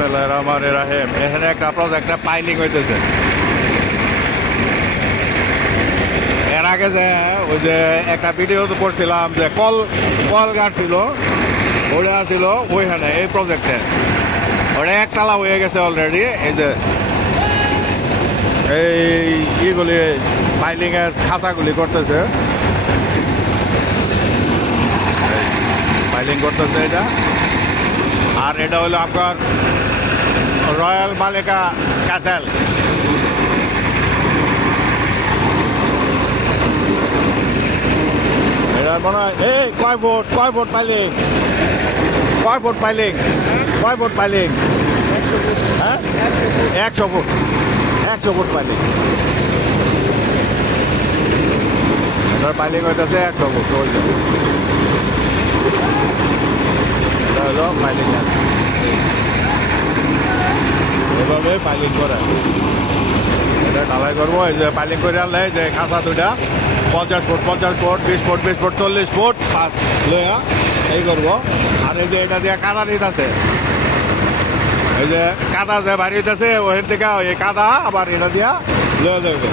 বিসমিল্লাহিররহমানিররহিম। এখানে একটা প্রজেক্টে পাইলিং হইতেছে। এর আগে যে ওই যে একটা ভিডিও তো করছিলাম যে কল গাড়ছিল, ওটা ছিল ওইখানে এই প্রজেক্টে। ওটা একতলা হয়ে গেছে অলরেডি। এই যে এই ইগুলি পাইলিং এর খাঁচাগুলি করতেছে, পাইলিং করতেছে এটা। আর এটা হলো আপনার রয়্যাল মালিকা ক্যাসেল। এটা মনে হয় এই কয় ফুট পাইলিং, কয় ফুট পাইলিং, কয় ফুট পাইলিং? হ্যাঁ, 100 ফুট, 100 ফুট পাইলিং। এটার পাইলিং হইতেছে 100 ফুট। এটা হলো পাইলিং, এভাবে পাইলিং করে এটা ঢালাই করবো। এই যে পাইলিং করে আনলে যে খাঁচা দুটা 50 foot 50 foot, 20 foot 20 foot, 40 foot পাঁচ লইয়া এই করবো। আর এই যে এটা দিয়ে কাদা নিতেছে, এই যে কাদা যে বাড়ি হইতেছে ওখান থেকে এই কাদা আবার এটা দিয়া লয়ে যাবে।